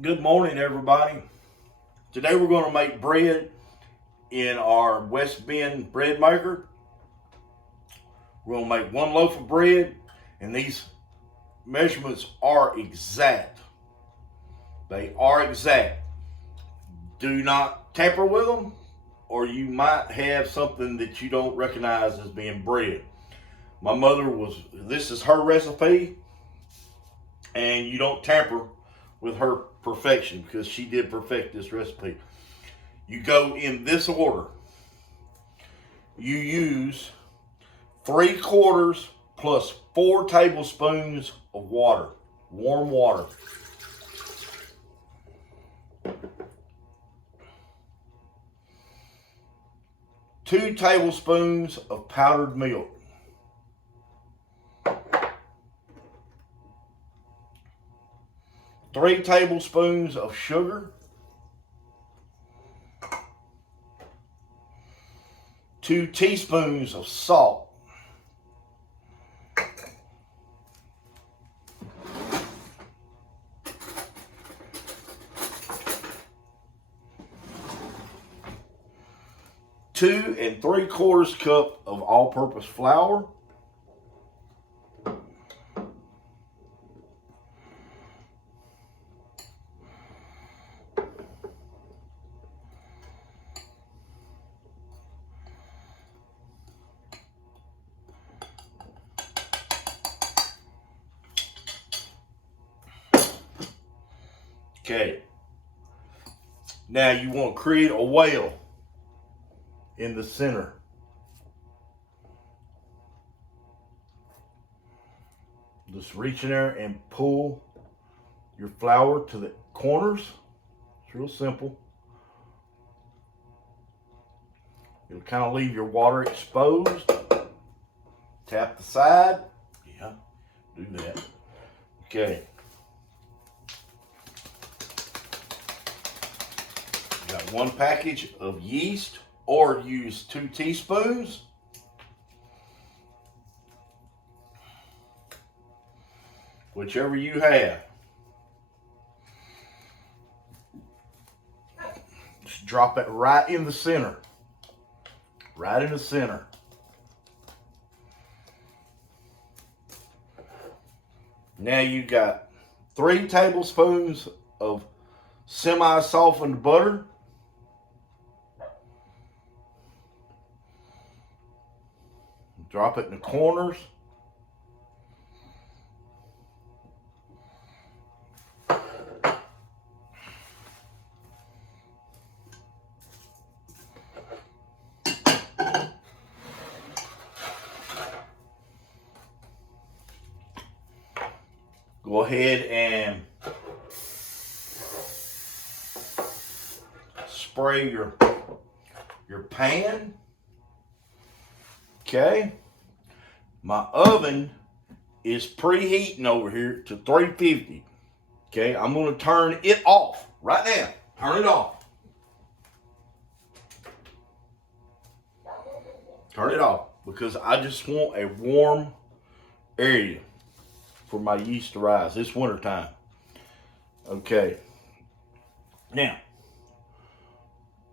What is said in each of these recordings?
Good morning, everybody. Today we're going to make bread in our West Bend bread maker. We're going to make one loaf of bread, and these measurements are exact. They are exact. Do not tamper with them, or you might have something that you don't recognize as being bread. My mother this is her recipe, and you don't tamper with her perfection because she did perfect this recipe. You go in this order. You use 3/4 plus 4 tablespoons of water, warm water. Two tablespoons of powdered milk. 3 tablespoons of sugar. 2 teaspoons of salt. 2 3/4 cup of all-purpose flour. Okay. Now you want to create a whale in the center. Just reach in there and pull your flour to the corners. It's real simple. It'll kind of leave your water exposed. Tap the side. Yeah, do that. Okay. Got 1 package of yeast, or use 2 teaspoons. Whichever you have. Just drop it right in the center. Right in the center. Now you got 3 tablespoons of semi-softened butter. Drop it in the corners. Go ahead and spray your pan. Okay. My oven is preheating over here to 350. Okay, I'm going to turn it off right now. Turn it off. Turn it off because I just want a warm area for my yeast to rise. It's winter time. Okay. Now,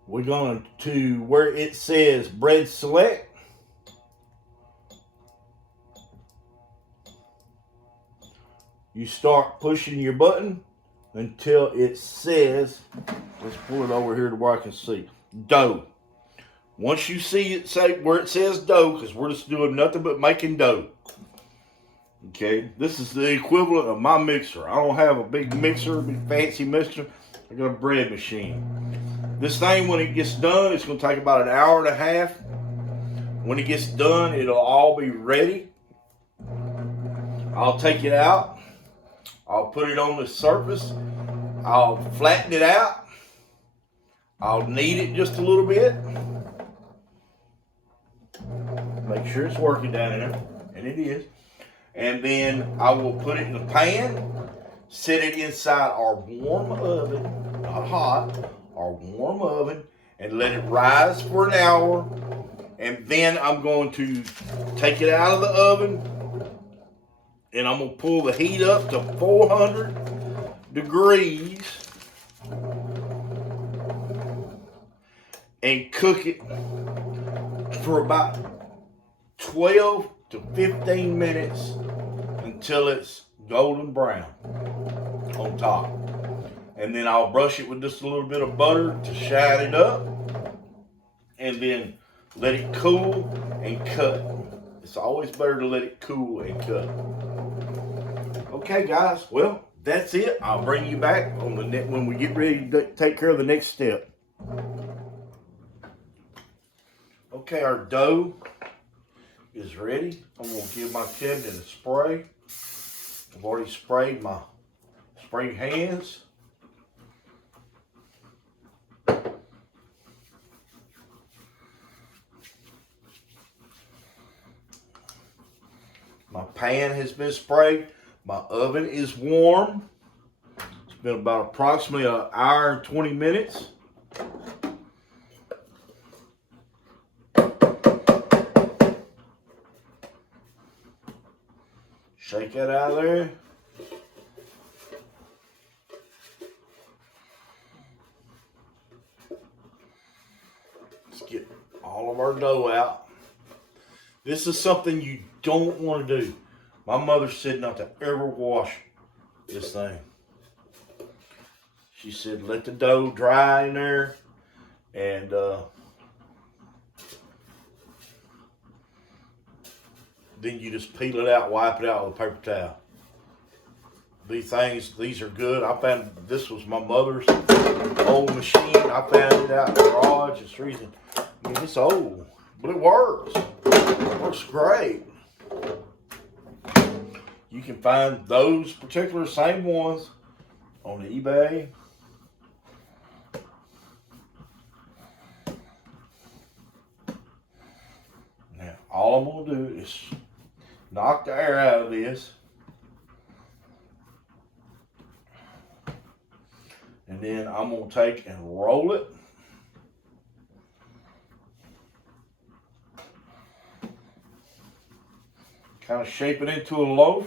we're going to where it says bread select. You start pushing your button until it says, let's pull it over here to where I can see, dough. Once you see it say where it says dough, because we're just doing nothing but making dough. Okay, this is the equivalent of my mixer. I don't have a big mixer, big fancy mixer. I got a bread machine. This thing, when it gets done, it's going to take about 1.5 hours. When it gets done, it'll all be ready. I'll take it out. I'll put it on the surface. I'll flatten it out. I'll knead it just a little bit. Make sure it's working down in there. And it is. And then I will put it in the pan. Set it inside our warm oven. Not hot. Our warm oven. And let it rise for 1 hour. And then I'm going to take it out of the oven. And I'm going to pull the heat up to 400 degrees and cook it for about 12 to 15 minutes until it's golden brown on top. And then I'll brush it with just a little bit of butter to shine it up, and then let it cool and cut. It's always better to let it cool and cut. Okay, guys, well, that's it. I'll bring you back on the when we get ready to take care of the next step. Okay, our dough is ready. I'm going to give my cabinet a spray. I've already sprayed my spray hands. My pan has been sprayed. My oven is warm. It's been about approximately an hour and 20 minutes. Shake that out of there. Let's get all of our dough out. This is something you don't want to do. My mother said not to ever wash this thing. She said let the dough dry in there, and then you just peel it out, wipe it out with a paper towel. These are good. I found this was my mother's old machine. I found it out in the garage. It's reason. I mean, it's old, but it works. It works great. You can find those particular same ones on eBay. Now, all I'm going to do is knock the air out of this. And then I'm going to take and roll it. Kind of shape it into a loaf.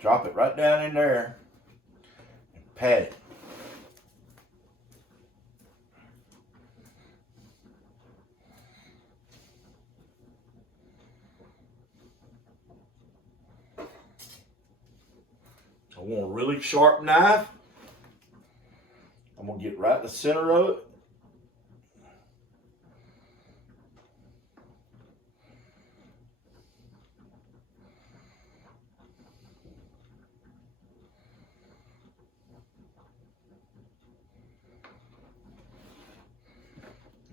Drop it right down in there and pat it. I want a really sharp knife. I'm going to get right in the center of it.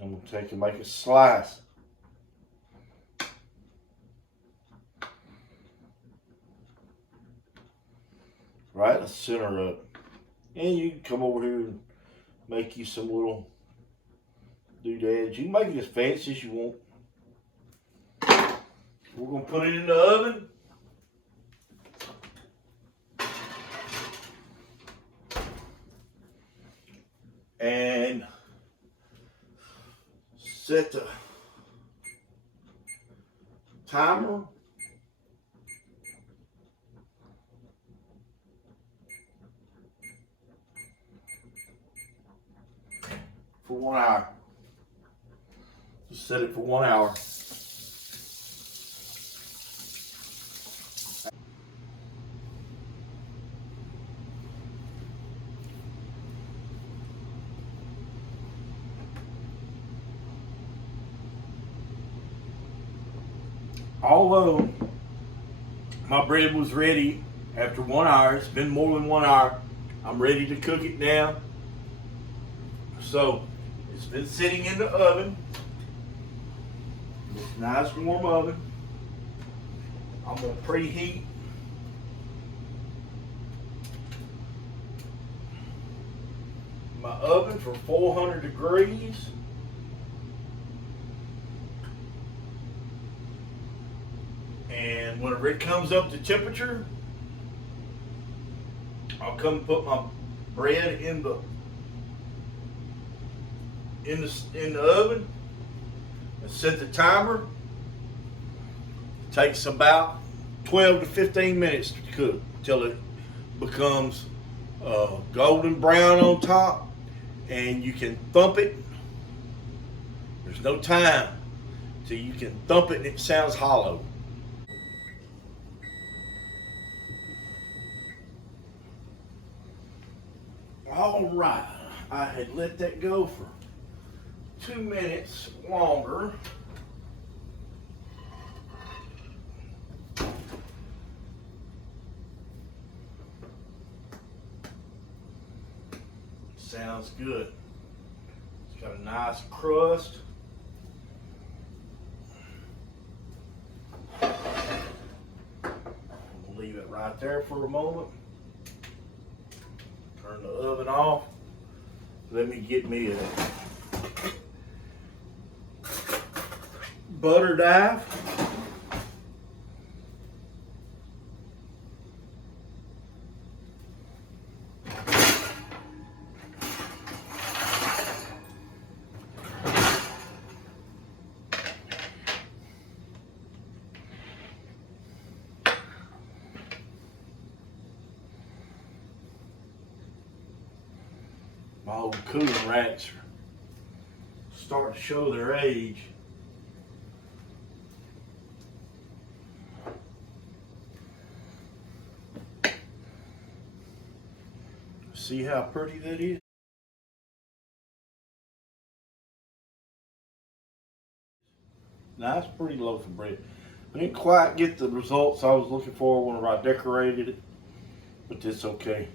I'm going to take and make a slice. Right in the center of it. And you can come over here and make you some little doodads. You can make it as fancy as you want. We're going to put it in the oven. And set the timer for 1 hour. Just set it for 1 hour. Although my bread was ready after 1 hour, it's been more than 1 hour, I'm ready to cook it now. So it's been sitting in the oven, this nice warm oven. I'm going to preheat my oven for 400 degrees. And whenever it comes up to temperature, I'll come put my bread in the oven, and set the timer. It takes about 12 to 15 minutes to cook until it becomes golden brown on top, and you can thump it. There's no time till you can thump it and it sounds hollow. All right, I had let that go for 2 minutes longer. Sounds good. It's got a nice crust. We'll leave it right there for a moment. Turn the oven off. Let me get me a butter knife. My old cooling racks are starting to show their age. See how pretty that is? Nice, pretty loaf of bread. I didn't quite get the results I was looking for whenever I decorated it, but that's okay.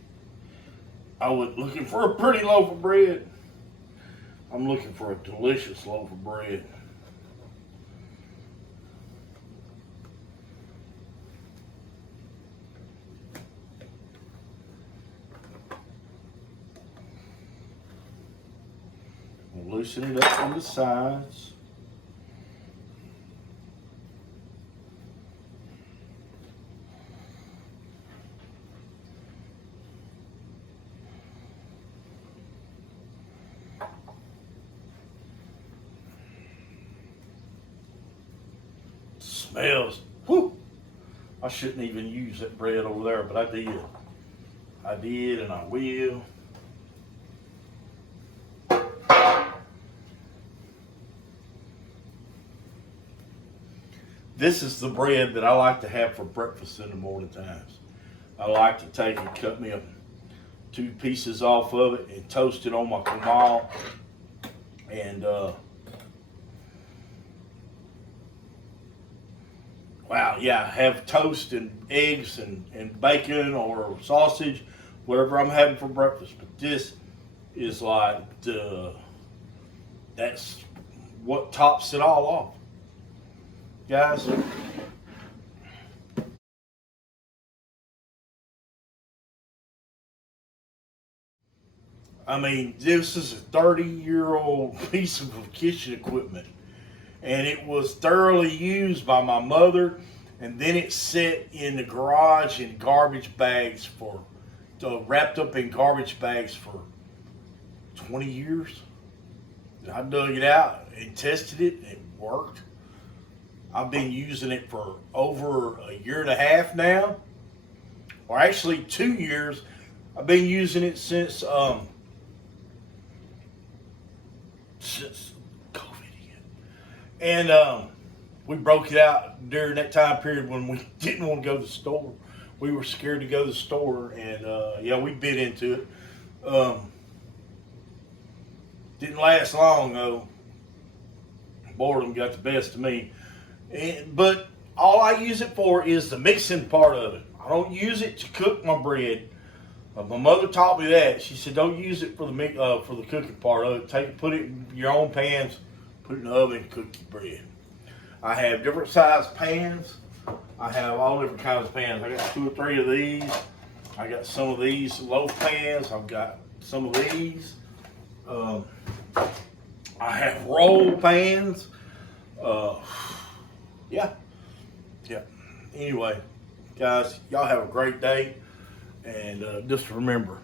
I was looking for a pretty loaf of bread. I'm looking for a delicious loaf of bread. We'll loosen it up on the sides. Smells, whoo! I shouldn't even use that bread over there, but I did. I did, and I will. This is the bread that I like to have for breakfast in the morning times. I like to take and cut me 2 pieces off of it and toast it on my kamal. And wow, yeah, have toast and eggs and bacon or sausage, whatever I'm having for breakfast. But this is like that's what tops it all off, guys. I mean, this is a 30-year-old piece of kitchen equipment, and it was thoroughly used by my mother, and then it sat in the garage in garbage bags for, wrapped up in garbage bags for 20 years. I dug it out and tested it, and it worked. I've been using it for over a year and a half now, or actually 2 years. I've been using it since COVID hit. And we broke it out during that time period when we didn't want to go to the store. We were scared to go to the store, and yeah, we bit into it. Didn't last long though. Boredom got the best of me. But all I use it for is the mixing part of it. I don't use it to cook my bread. My mother taught me that. She said, "Don't use it for the cooking part of it. Put it in your own pans, put it in the oven, and cook your bread." I have different size pans. I have all different kinds of pans. I got 2 or 3 of these. I got some of these loaf pans. I've got some of these. I have roll pans. Yeah. Anyway, guys, y'all have a great day. And just remember,